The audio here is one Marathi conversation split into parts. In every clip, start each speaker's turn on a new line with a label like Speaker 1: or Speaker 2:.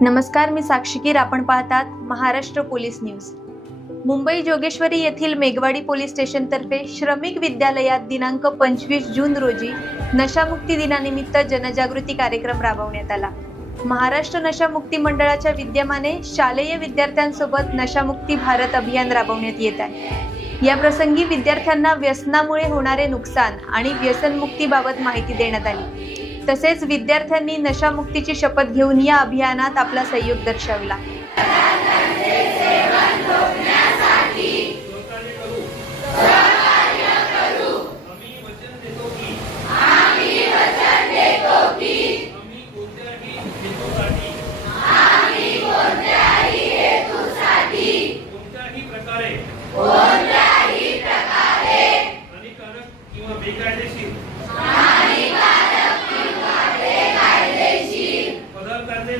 Speaker 1: नमस्कार मी साक्षीकीर आपण पाहतात महाराष्ट्र पोलीस न्यूज. मुंबई जोगेश्वरी येथील मेघवाडी पोलीस स्टेशनतर्फे श्रमिक विद्यालयात दिनांक पंचवीस जून रोजी नशामुक्ती दिनानिमित्त जनजागृती कार्यक्रम राबवण्यात आला. महाराष्ट्र नशामुक्ती मंडळाच्या विद्यमाने शालेय विद्यार्थ्यांसोबत नशामुक्ती भारत अभियान राबवण्यात येत आहे. या प्रसंगी विद्यार्थ्यांना व्यसनामुळे होणारे नुकसान आणि व्यसनमुक्तीबाबत माहिती देण्यात आली. तसेच विद्यार्थ्यांनी नशामुक्तीची शपथ घेऊन या अभियानात आपला सहयोग दर्शवला.
Speaker 2: आम्ही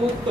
Speaker 2: মুক্ত।